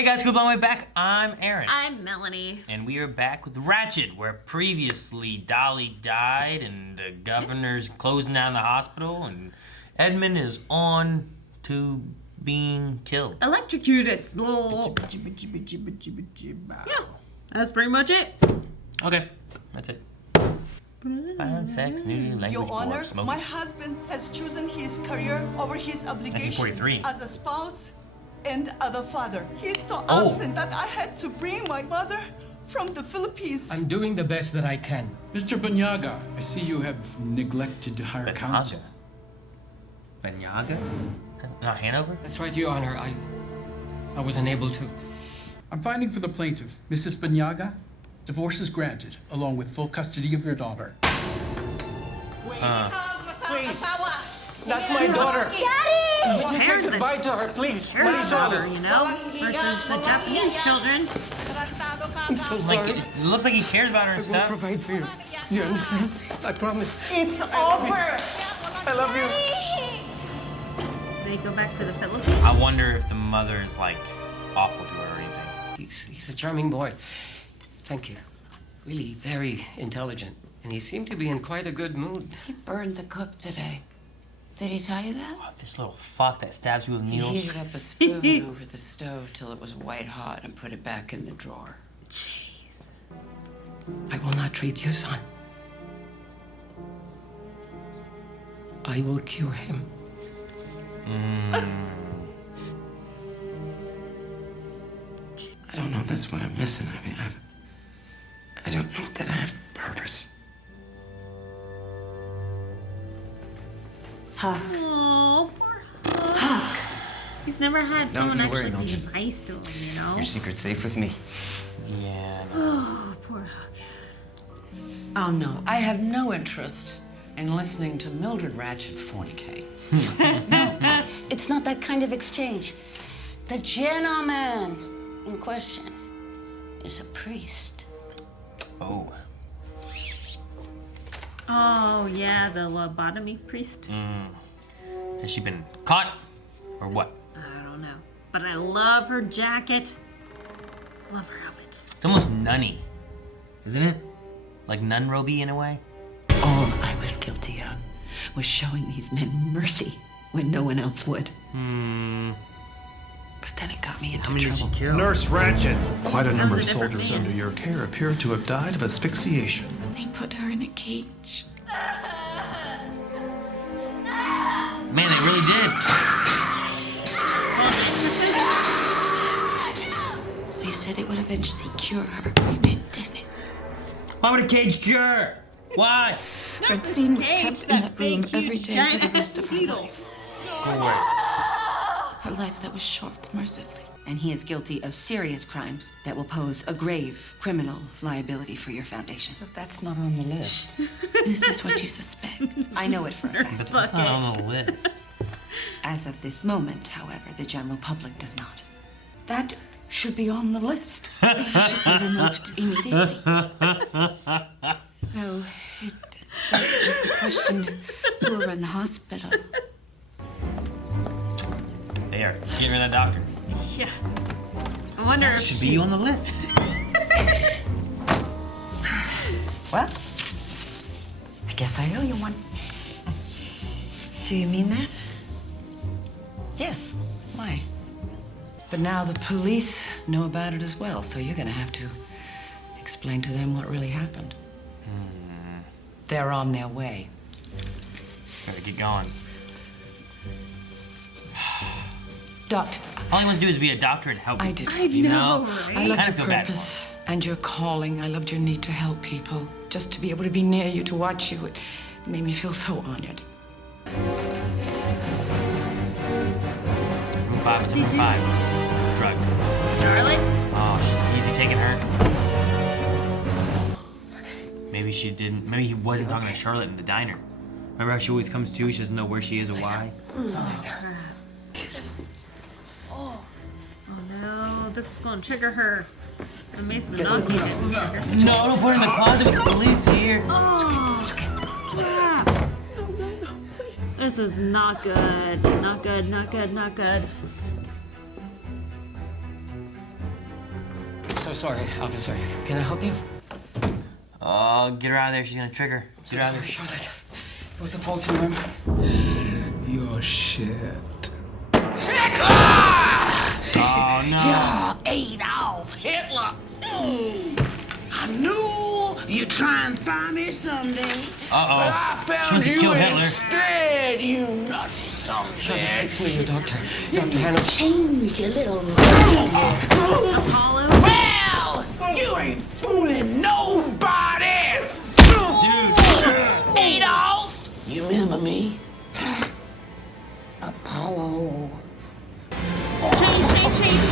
Hey guys, good long way back. I'm Aaron. I'm Melanie. And we are back with Ratched, where previously Dolly died and the governor's closing down the hospital and Edmund is on to being killed. Electrocuted. Yeah, that's pretty much it. Okay, that's it. Violence, sex, nudity, language, Your Honor, war, smoking. my husband has chosen his career over his obligations 1943. as a spouse and a father. He's so Oh. absent that I had to bring my mother from the Philippines. I'm doing the best that I can. Mr. Banyaga, I see you have neglected to hire counsel. Banyaga? Not Hanover? That's right, Your Honor. I wasn't able to. I'm finding for the plaintiff, Mrs. Banyaga. Divorce is granted, along with full custody of your daughter. Please. That's my daughter. Daddy! Say goodbye to her, please. Cares about her, you know, versus the Japanese children. It looks like he cares about her and I will stuff. provide for you. You understand? I promise. It's over. I love you. They go back to the Philippines. I wonder if the mother is like awful to her or anything. He's a charming boy. Thank you. Really very intelligent. And he seemed to be in quite a good mood. He burned the cook today. Did he tell you that? Oh, this little fuck that stabs you with He needles. heated up a spoon over the stove till it was white hot and put it back in the drawer. Jeez. I will not treat your son. I will cure him. I don't know if that's what I'm missing. I mean, I don't know that I have purpose. Huck. Oh, poor Huck. He's never had someone you worry, actually don't be nice to him, you know? Your secret's safe with me. Yeah. Oh, poor Huck. Oh, no. I have no interest in listening to Mildred Ratched fornicate. No, it's not that kind of exchange. The gentleman in question is a priest. Oh. Oh, yeah, the lobotomy priest. Has she been caught? Or what? I don't know. But I love her jacket. Love her outfits. It's almost nunny. Isn't it? Like nun-roby in a way? All I was guilty of was showing these men mercy when no one else would. But then it got me into How many did she trouble. kill? Nurse Ratched. Quite a number of That was a different soldiers man. under your care appear to have died of asphyxiation. They put her in a cage. Man, they really did. They said it would eventually cure her, and it didn't. Why would a cage cure? Why? Francine was Cage, kept in that that room big, every huge, day for the giant rest of her needle. life. Go away. A life that was short, mercifully. And he is guilty of serious crimes that will pose a grave criminal liability for your foundation. So that's not on the list. This is what you suspect. I know it for a fact. But that's not on the list. As of this moment, however, the general public does not. That should be on the list. He should be removed immediately. Though it does beg the question who will run the hospital. There. Get rid of that doctor. Yeah. I wonder if Should be on the list. Well, I guess I owe you one. Do you mean that? Yes. Why? But now the police know about it as well, so you're gonna have to explain to them what really happened. They're on their way. Gotta get going. Doctor, All he wants to do is be a doctor and help. I did. I You know, know, right? I loved kinda your feel bad for purpose and your calling. I loved your need to help people. Just to be able to be near you, to watch you, it made me feel so honored. Room 5, it's room 5. Drugs. Charlotte? Oh, she's easy taking her. Maybe she didn't. Maybe he wasn't talking to Charlotte in the diner. Remember how she always comes to? She doesn't know where she is or why. Oh no, this is gonna trigger her. And Mason Monopoly didn't trigger. No, don't put her in the closet with the police here. Oh, crap. This is not good. Not good, not good, not good. so sorry, officer. Can I help you? Oh, get her out of there. She's gonna trigger. Get her out of there. Charlotte. It was a false alarm. You're shit. Oh, no. Adolf Hitler. I knew you'd try and find me someday. But I She found wants to you kill Hitler. instead, you Nazi son of a Charlotte, bitch. it's me, your doctor. Dr. Hannah. Change your little Apollo. Well, you ain't fooling nobody. Dude. Adolf, you remember me? Apollo. Change.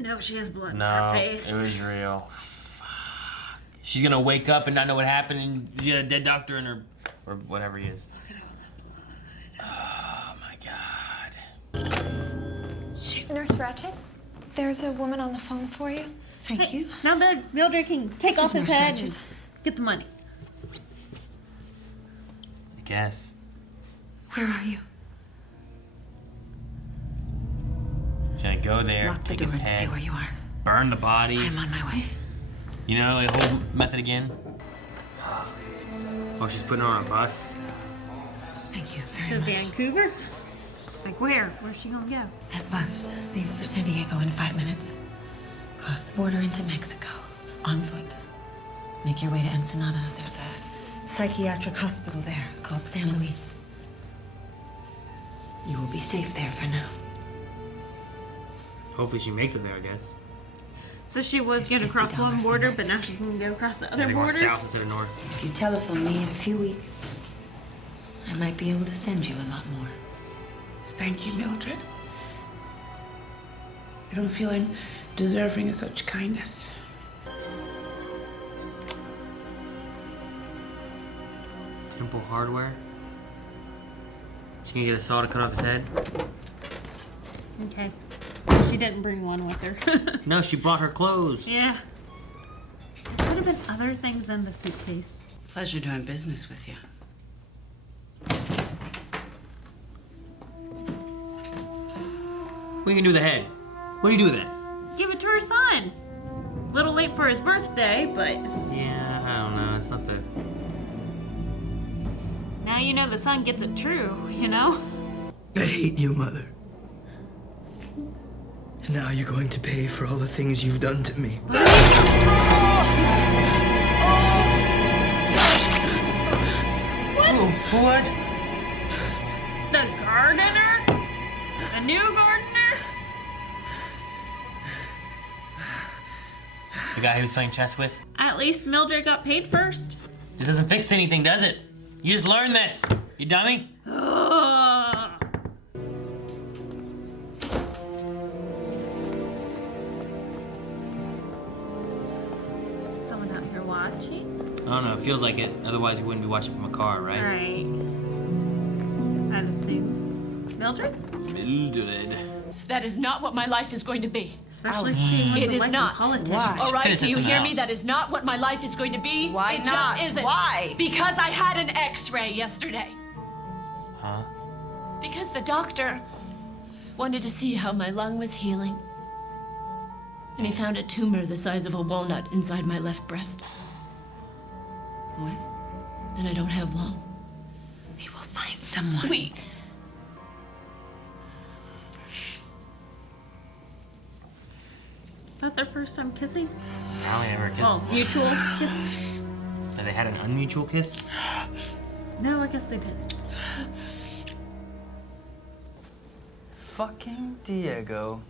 No, she has blood in her No, face. it was real. Fuck. She's gonna wake up and not know what happened, and she had a dead doctor in her, or whatever he is. Oh my god. Nurse Ratched, there's a woman on the phone for you. Thank you. Now Mildred can take This off is his Nurse head Ratched. and get the money. I guess. Where are you? She's gonna go there, Lock the take door his and stay head, where you are. burn the body. I'm on my way. You know, the whole method again. Oh, she's putting her on a bus. Thank you To very much. Vancouver? Like where? Where's she gonna go? That bus leaves for San Diego in 5 minutes. Cross the border into Mexico. On foot. Make your way to Ensenada. There's a psychiatric hospital there called San Luis. You will be safe there for now. Hopefully she makes it there, I guess. So she was going to cross one $50 border, in that but now she's going to go across the other They're going border. south instead of north. If you telephone me in a few weeks, I might be able to send you a lot more. Thank you, Mildred. I don't feel I'm deserving of such kindness. Temple Hardware. She's gonna get a saw to cut off his head. Okay. She didn't bring one with her. No, she brought her clothes. Yeah. There could have been other things in the suitcase. Pleasure doing business with you. What are you gonna do with the head? What do you do with it? Give it to her son. Little late for his birthday, but Yeah, I don't know. It's not the. now you know the son gets it true, you know? I hate you, Mother. And now you're going to pay for all the things you've done to me. What? The gardener? The new gardener? The guy he was playing chess with? At least Mildred got paid first. This doesn't fix anything, does it? You just learned this, you dummy. Ugh. Someone out here watching? I don't know, it feels like it. Otherwise, we wouldn't be watching from a car, right? Right. I'd assume. Mildred? Mildred. That is not what my life is going to be. Especially if she wants It a is life not. in politics. Why? All right, could've do said you something hear me? else. That is not what my life is going to be. Why it not? just isn't. Why? Because I had an X-ray yesterday. Huh? Because the doctor wanted to see how my lung was healing. And he found a tumor the size of a walnut inside my left breast. What? And I don't have lung. We will find someone. We... Is that their first time kissing? I don't ever kiss. Oh, mutual kiss? Have they had an unmutual kiss? No, I guess they did. Fucking Diego.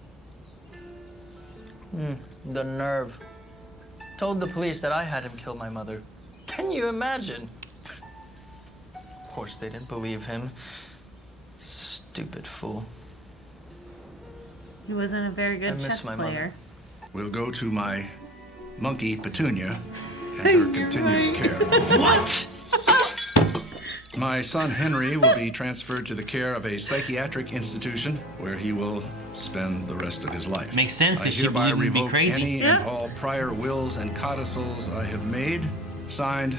The nerve. Told the police that I had him kill my mother. Can you imagine? Of course they didn't believe him. Stupid fool. He wasn't a very I good miss chess my mother. player. We'll go to my monkey, Petunia, and her continued care. What? My son, Henry, will be transferred to the care of a psychiatric institution where he will spend the rest of his life. Makes sense, 'cause I she hereby believed him to be revoke crazy. any Yeah. and all prior wills and codicils I have made. Signed,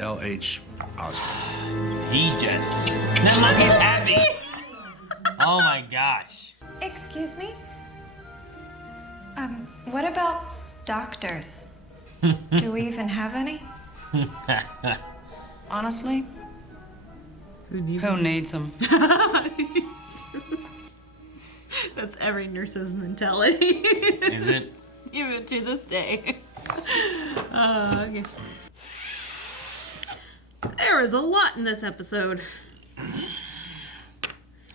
L.H. Osborne. He just. That monkey's happy. Oh my gosh. Excuse me? What about doctors? Do we even have any? Honestly, Who needs them? That's every nurse's mentality. Is it? Even to this day. Okay. There was a lot in this episode.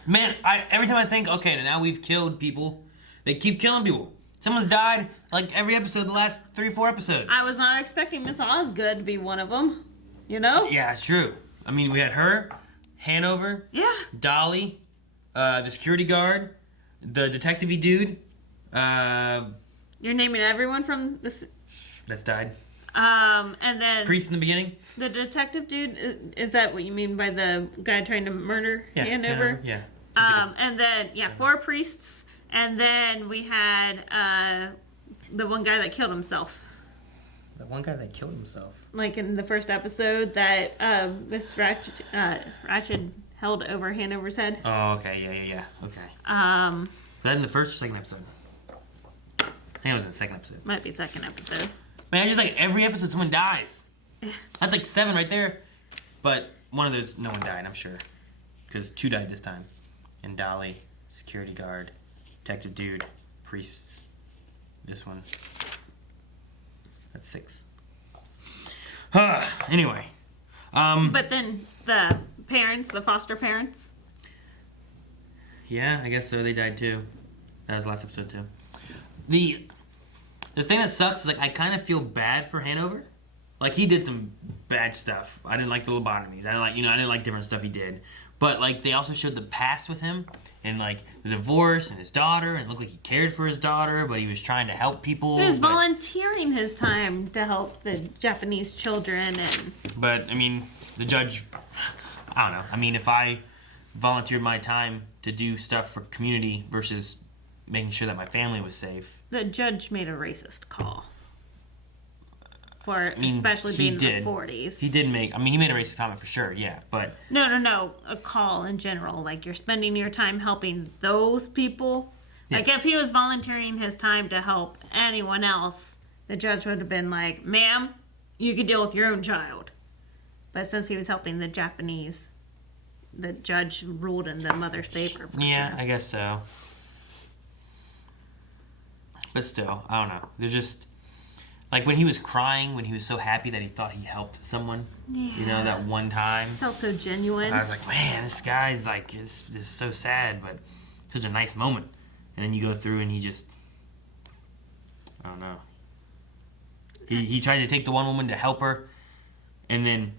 Man, every time I think, okay, now we've killed people, they keep killing people. Someone's died like every episode, the last 3 or 4 episodes. I was not expecting Miss Osgood to be one of them. You know? Yeah, it's true. I mean, we had her, Hanover, Yeah. Dolly, the security guard, the detective-y dude. You're naming everyone from this. That's died. And then Priest in the beginning. the detective dude. Is that what you mean by the guy trying to murder Hanover? Yeah. And then 4 priests, and then we had the one guy that killed himself. The one guy that killed himself. Like in the first episode that Miss Ratched held over Hanover's head. Oh, okay, yeah. Okay. Was that in the first or second episode? I think it was in the second episode. Might be second episode. Man, it's just like every episode someone dies. That's like 7 right there. But one of those, no one died, I'm sure. Because 2 died this time. And Dolly, security guard, detective dude, priests. This one. That's 6. Anyway. But then the parents, the foster parents. Yeah, I guess so. They died too. That was the last episode too. The thing that sucks is like I kind of feel bad for Hanover. Like he did some bad stuff. I didn't like the lobotomies. I didn't like different stuff he did. But like they also showed the past with him and like the divorce and his daughter, and it looked like he cared for his daughter, but he was trying to help people. He was volunteering his time to help the Japanese children and. But I mean, the judge. I don't know. I mean, if I volunteered my time to do stuff for community versus making sure that my family was safe. The judge made a racist call. Especially being in the 40s. He did make, he made a racist comment for sure, yeah, but... No. A call in general. Like, you're spending your time helping those people. Yeah. Like, if he was volunteering his time to help anyone else, the judge would have been like, ma'am, you could deal with your own child. But since he was helping the Japanese, the judge ruled in the mother's favor for yeah, sure. I guess so. But still, I don't know. There's just... Like, when he was crying, when he was so happy that he thought he helped someone, you know, that one time. Felt so genuine. I was like, man, this guy's like, this is so sad, but such a nice moment. And then you go through and he just, I don't know. He tried to take the one woman to help her and then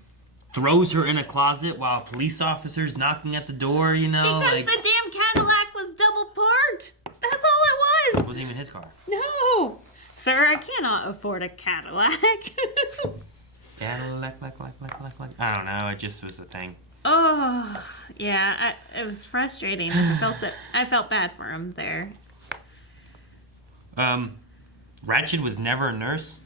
throws her in a closet while a police officer's knocking at the door, you know? Because like, the damn Cadillac was double parked. That's all it was. It wasn't even his car. No. Sir, I cannot afford a Cadillac. Cadillac. I don't know. It just was a thing. Oh, yeah. It was frustrating. I felt bad for him there. Ratched was never a nurse.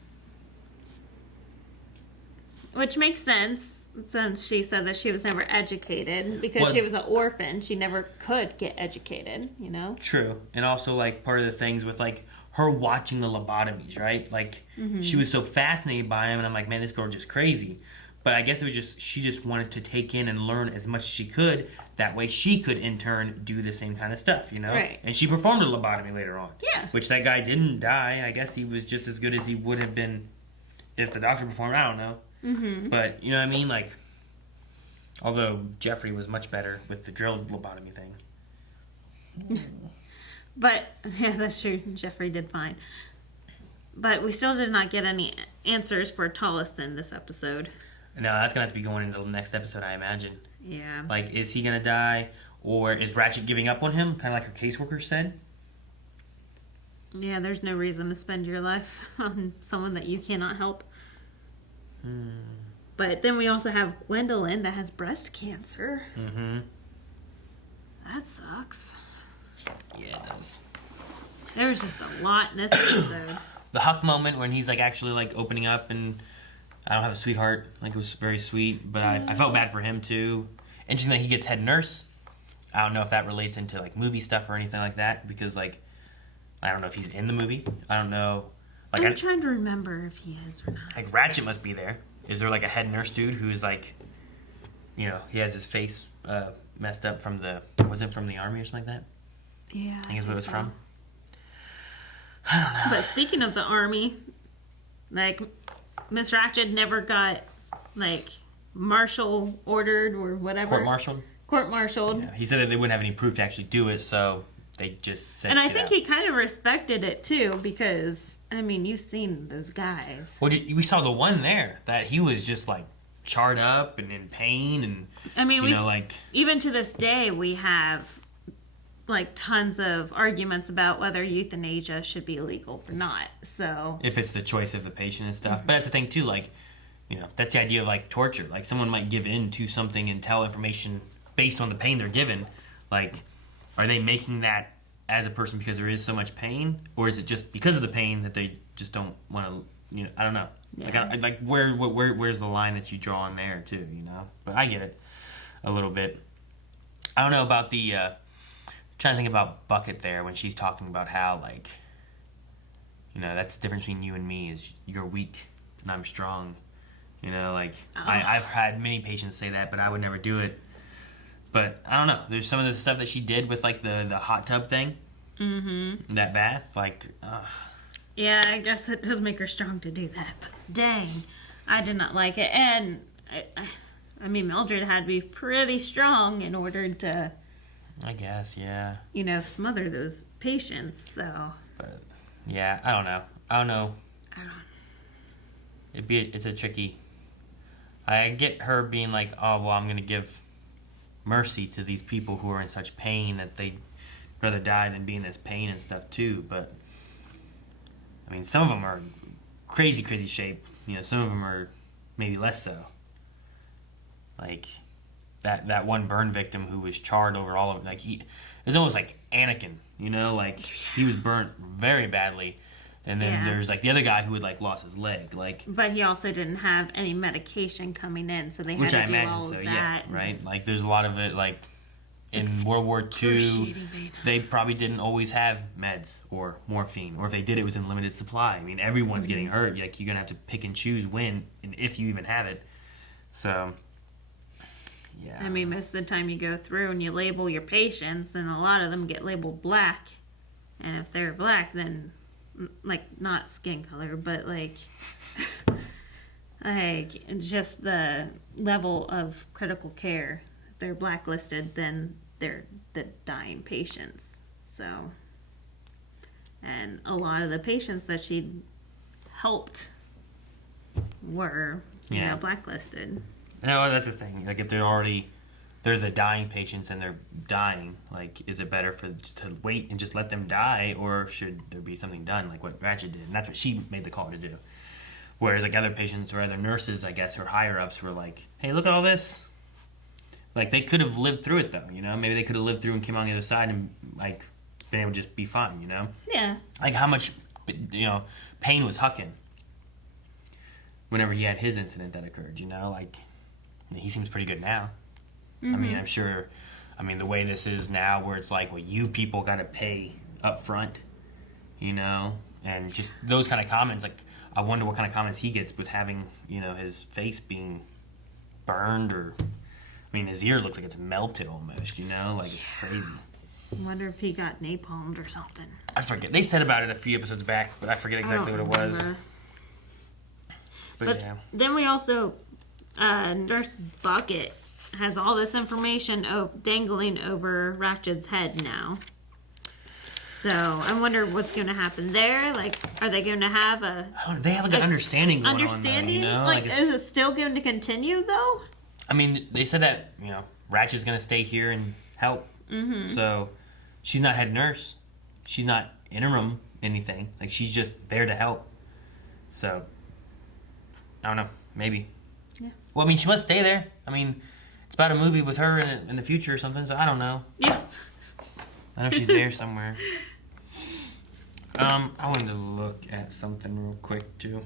Which makes sense, since she said that she was never educated. Because she was an orphan, she never could get educated, you know? True. And also, like, part of the things with, like, her watching the lobotomies, right? Like, she was so fascinated by him, and I'm like, man, this girl just crazy. But I guess it was just, she just wanted to take in and learn as much as she could. That way she could, in turn, do the same kind of stuff, you know? Right. And she performed a lobotomy later on. Yeah. Which that guy didn't die. I guess he was just as good as he would have been if the doctor performed. I don't know. Mm-hmm. But, you know what I mean? Like, although Jeffrey was much better with the drilled lobotomy thing. But, yeah, that's true. Jeffrey did fine. But we still did not get any answers for Tolleson this episode. No, that's going to have to be going into the next episode, I imagine. Yeah. Like, is he going to die? Or is Ratched giving up on him? Kind of like her caseworker said? Yeah, there's no reason to spend your life on someone that you cannot help. But then we also have Gwendolyn that has breast cancer. Mm-hmm. That sucks. Yeah, it does. There was just a lot in this episode. The Huck moment when he's like actually like opening up and I don't have a sweetheart. Like, it was very sweet, but I felt bad for him too. Interesting that he gets head nurse. I don't know if that relates into like movie stuff or anything like that, because like I don't know if he's in the movie. I don't know. Like I'm trying to remember if he is or not. Like Ratched must be there. Is there like a head nurse dude who's like, you know, he has his face messed up from the, was it from the army or something like that? Yeah. I think is what it was from. I don't know. But speaking of the army, like Miss Ratched never got like martial ordered or whatever. Court-martialed? Court-martialed. Yeah. He said that they wouldn't have any proof to actually do it, so they just said. And I think he kind of respected it too, because I mean, you've seen those guys. Well, we saw the one there that he was just like charred up and in pain, and I mean, like even to this day we have like tons of arguments about whether euthanasia should be illegal or not. So if it's the choice of the patient and stuff, but that's the thing too. Like, you know, that's the idea of like torture. Like someone might give in to something and tell information based on the pain they're given. Like, are they making that as a person because there is so much pain, or is it just because of the pain that they just don't want to? You know, I don't know. Yeah. Like where's the line that you draw in there too? You know, but I get it a little bit. I don't know about the. Trying to think about Bucket there when she's talking about how like, you know, that's the difference between you and me is you're weak and I'm strong. You know, like I've had many patients say that, but I would never do it. But I don't know. There's some of the stuff that she did with like the hot tub thing. Mm-hmm. That bath, like. Yeah, I guess it does make her strong to do that. But dang, I did not like it. And I mean, Mildred had to be pretty strong in order to. I guess, yeah. You know, smother those patients. So. But yeah, I don't know. It's a tricky. I get her being like, oh well, I'm gonna give mercy to these people who are in such pain that they'd rather die than be in this pain and stuff too. But I mean, some of them are crazy shape. You know, some of them are maybe less so. Like that one burn victim who was charred over all of it. Like it was almost like Anakin. You know, like he was burnt very badly. And then there's like the other guy who had like lost his leg, like. But he also didn't have any medication coming in, so they had to do all of that. Yeah, right. Like there's a lot of it, like in World War II, they probably didn't always have meds or morphine, or if they did, it was in limited supply. I mean, everyone's getting hurt. Like you're gonna have to pick and choose when and if you even have it. So. Yeah. I mean, most of the time you go through and you label your patients, and a lot of them get labeled black, and if they're black, then. Like not skin color, but like just the level of critical care. If they're blacklisted, then they're the dying patients. So, and a lot of the patients that she helped were you know, blacklisted. No, that's the thing. Like if they're the dying patients and they're dying, like is it better to wait and just let them die, or should there be something done like what Ratched did? And that's what she made the call to do. Whereas like other patients or other nurses, I guess, or higher ups were like, hey, look at all this. Like they could have lived through it though, you know? Maybe they could have lived through and came on the other side and like been able to just be fine, you know? Yeah. Like how much, you know, pain was Huckin whenever he had his incident that occurred, you know? Like he seems pretty good now. I mean, I'm sure, the way this is now where it's like, well, you people got to pay up front, you know, and just those kind of comments, like, I wonder what kind of comments he gets with having, you know, his face being burned or, his ear looks like it's melted almost, you know, like it's crazy. I wonder if he got napalmed or something. I forget. They said about it a few episodes back, but I forget exactly what it was. But yeah. Then we also, Nurse Bucket has all this information dangling over Ratched's head now. So I wonder what's going to happen there. Like, are they going to have they have like an understanding going on there, you know? Like is it still going to continue though? They said that, you know, Ratched's going to stay here and help. Mm-hmm. So she's not head nurse. She's not interim anything. Like she's just there to help. So I don't know. Maybe. Yeah. Well, she must stay there. It's about a movie with her in the future or something, so I don't know. Yeah. I know she's there somewhere. I wanted to look at something real quick, too.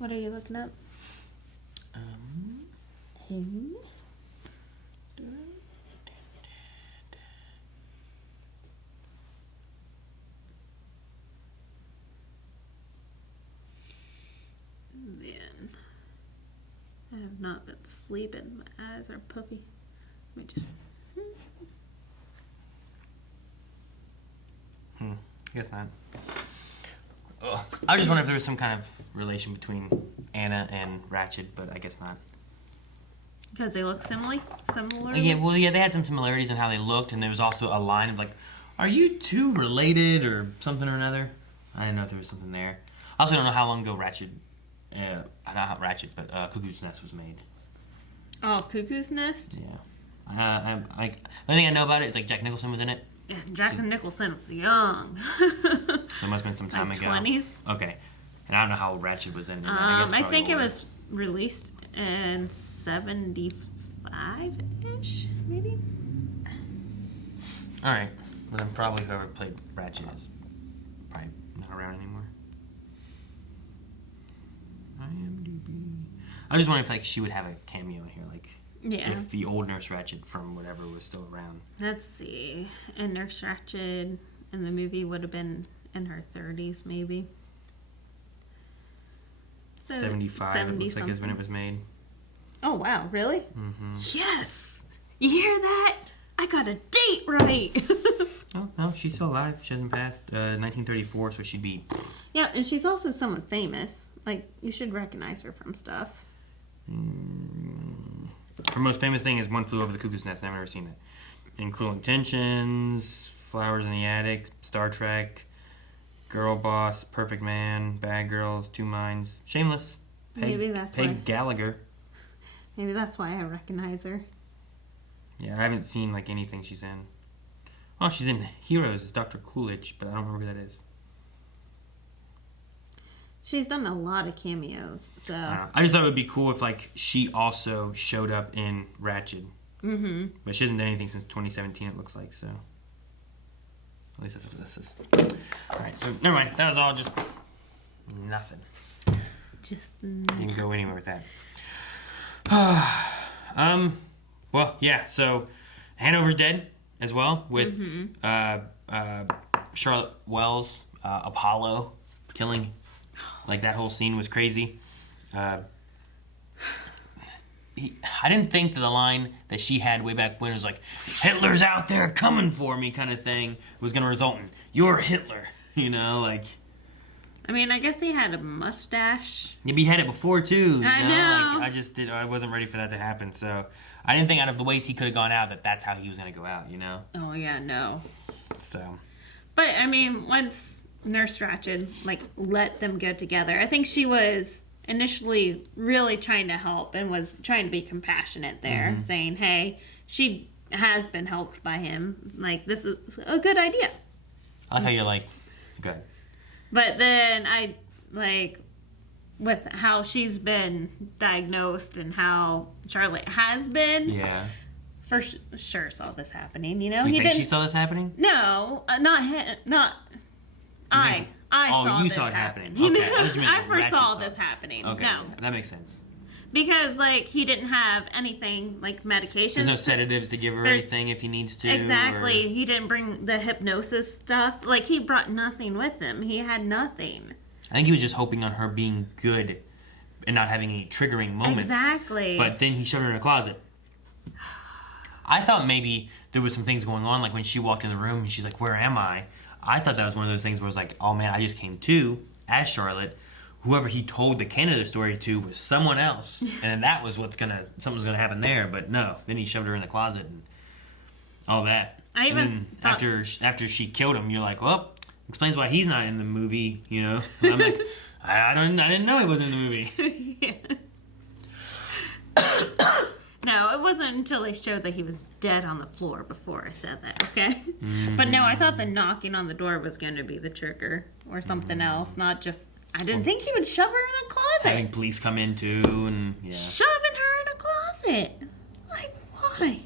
What are you looking up? Man, I have not been sleeping. My eyes are puffy. Let me just. I guess not. Ugh. I just wonder if there was some kind of relation between Anna and Ratched, but I guess not. Because they look similar? Yeah, well, yeah, they had some similarities in how they looked, and there was also a line of like, are you two related or something or another? I didn't know if there was something there. I also don't know how long ago Ratched, not Ratched, but Cuckoo's Nest was made. Oh, Cuckoo's Nest? Yeah. The only thing I know about it is like Jack Nicholson was in it. Yeah, Jack Nicholson was young. So it must have been some time ago. 20s. Okay. And I don't know how old Ratched was in it. I think it was released in 75-ish, maybe? Alright. Well, then probably whoever played Ratched is probably not around anymore. IMDb. I was wondering if like she would have a cameo in here, like if the old Nurse Ratched from whatever was still around. Let's see. And Nurse Ratched in the movie would have been in her 30s, maybe. 75, it looks like is when it was made. Oh, wow. Really? Mm-hmm. Yes! You hear that? I got a date right! Oh, no, she's still alive. She hasn't passed. 1934, so she'd be... Yeah, and she's also somewhat famous. Like, you should recognize her from stuff. Her most famous thing is One Flew Over the Cuckoo's Nest. I've never seen it. In Cruel Intentions, Flowers in the Attic, Star Trek, Girl Boss, Perfect Man, Bad Girls, Two Minds, Shameless, Peg Gallagher. Maybe that's why I recognize her. Yeah, I haven't seen like anything she's in. Oh, she's in Heroes as Dr. Coolidge, but I don't remember who that is. She's done a lot of cameos, so... I just thought it would be cool if like she also showed up in Ratched. Mm-hmm. But she hasn't done anything since 2017, it looks like, so... At least that's what this is. Alright, so never mind. That was all just nothing. Just Didn't go anywhere with that. Well, yeah, so Hanover's dead as well with Charlotte Wells, Apollo killing. Like, that whole scene was crazy. I didn't think that the line that she had way back when was like, Hitler's out there coming for me kind of thing was going to result in, you're Hitler, you know, like... I mean, I guess he had a mustache. Yeah, but he had it before, too. I know. Like, I wasn't ready for that to happen, so... I didn't think out of the ways he could have gone out that's how he was going to go out, you know? Oh, yeah, no. So... But, I mean, once Nurse Ratched, like, let them go together, I think she was initially really trying to help and was trying to be compassionate there, saying, hey, she has been helped by him. Like, this is a good idea. I like how you're like, good. But then I, like, with how she's been diagnosed and how Charlotte has been. Yeah. For sure saw this happening, you know? You think she saw this happening? No, not him. I saw this happening. Okay. I foresaw this happening. Okay, no. yeah, that makes sense. Because, like, he didn't have anything, like, medication. There's no sedatives to give her anything if he needs to. Exactly. He didn't bring the hypnosis stuff. Like, he brought nothing with him. He had nothing. I think he was just hoping on her being good and not having any triggering moments. Exactly. But then he shoved her in a closet. I thought maybe there was some things going on, like when she walked in the room and she's like, where am I? I thought that was one of those things where it's like, oh man, I just came to as Charlotte. Whoever he told the Canada story to was someone else. And then that was something was gonna happen there, but no. Then he shoved her in the closet and all that. I even and then after she killed him, you're like, well, explains why he's not in the movie, you know? And I'm like, I didn't know he wasn't in the movie. No, it wasn't until they showed that he was dead on the floor before I said that, okay? But no, I thought the knocking on the door was going to be the trigger or something else, not just... I didn't think he would shove her in a closet. Having police come in too, and yeah. Shoving her in a closet. Like, why?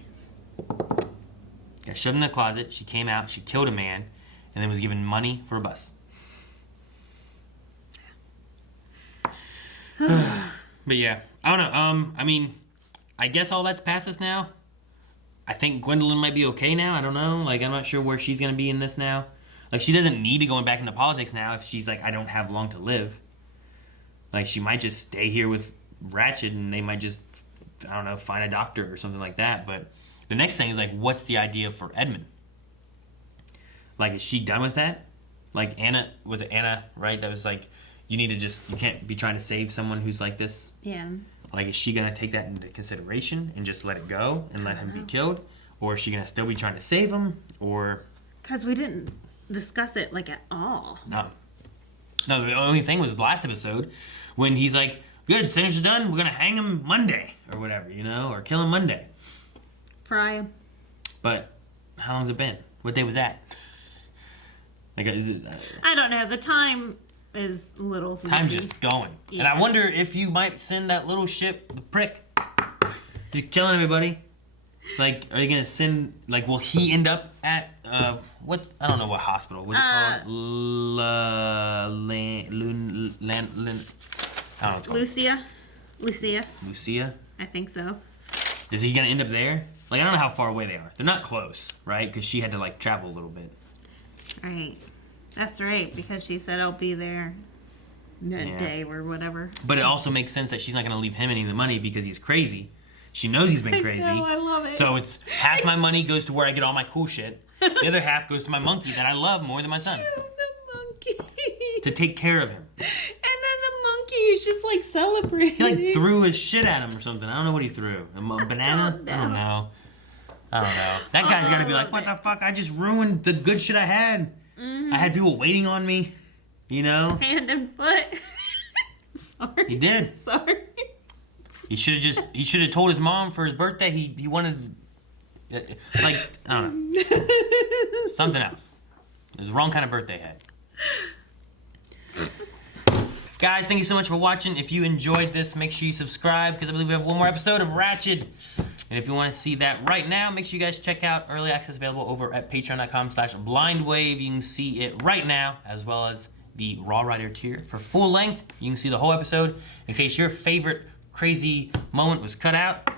Got shoved in the closet, she came out, she killed a man, and then was given money for a bus. But yeah, I don't know. I mean, I guess all that's past us now. I think Gwendolyn might be okay now. I don't know. Like, I'm not sure where she's gonna be in this now. Like, she doesn't need to go back into politics now if she's like, I don't have long to live. Like, she might just stay here with Ratched, and they might just, I don't know, find a doctor or something like that. But the next thing is like, what's the idea for Edmund? Like, is she done with that? Like, Anna, was it Anna, right? That was like, you can't be trying to save someone who's like this. Yeah. Like, is she going to take that into consideration and just let it go and let him be killed? Or is she going to still be trying to save him? Or... Because we didn't discuss it, like, at all. No. No, the only thing was the last episode when he's like, good, sinners are done, we're going to hang him Monday. Or whatever, you know? Or kill him Monday. Fry him. But how long's it been? What day was that? Like, is it... I don't know. The time... is a little time's just going. Yeah. And I wonder if you might send that little ship, the prick. You're killing everybody. Like, are you gonna send, like, will he end up at, what, I don't know what hospital. What's it called? I don't know what's called. Lucia? I think so. Is he gonna end up there? Like, I don't know how far away they are. They're not close, right? Because she had to, like, travel a little bit. Right. That's right, because she said I'll be there that day or whatever. But it also makes sense that she's not going to leave him any of the money because he's crazy. She knows he's been crazy. I know, I love it. So it's half my money goes to where I get all my cool shit. The other half goes to my monkey that I love more than my son. Just the monkey. To take care of him. And then the monkey is just like celebrating. He like threw his shit at him or something. I don't know what he threw. A banana? I don't know. That guy's got to be like, what the fuck? I just ruined the good shit I had. I had people waiting on me, you know? Hand and foot. Sorry. He did. Sorry. He should have told his mom for his birthday he wanted, like, I don't know. Something else. It was the wrong kind of birthday he had. Guys, thank you so much for watching. If you enjoyed this, make sure you subscribe because I believe we have one more episode of Ratched. And if you want to see that right now, make sure you guys check out early access available over at patreon.com/blindwave. You can see it right now, as well as the Raw Rider tier for full length. You can see the whole episode in case your favorite crazy moment was cut out.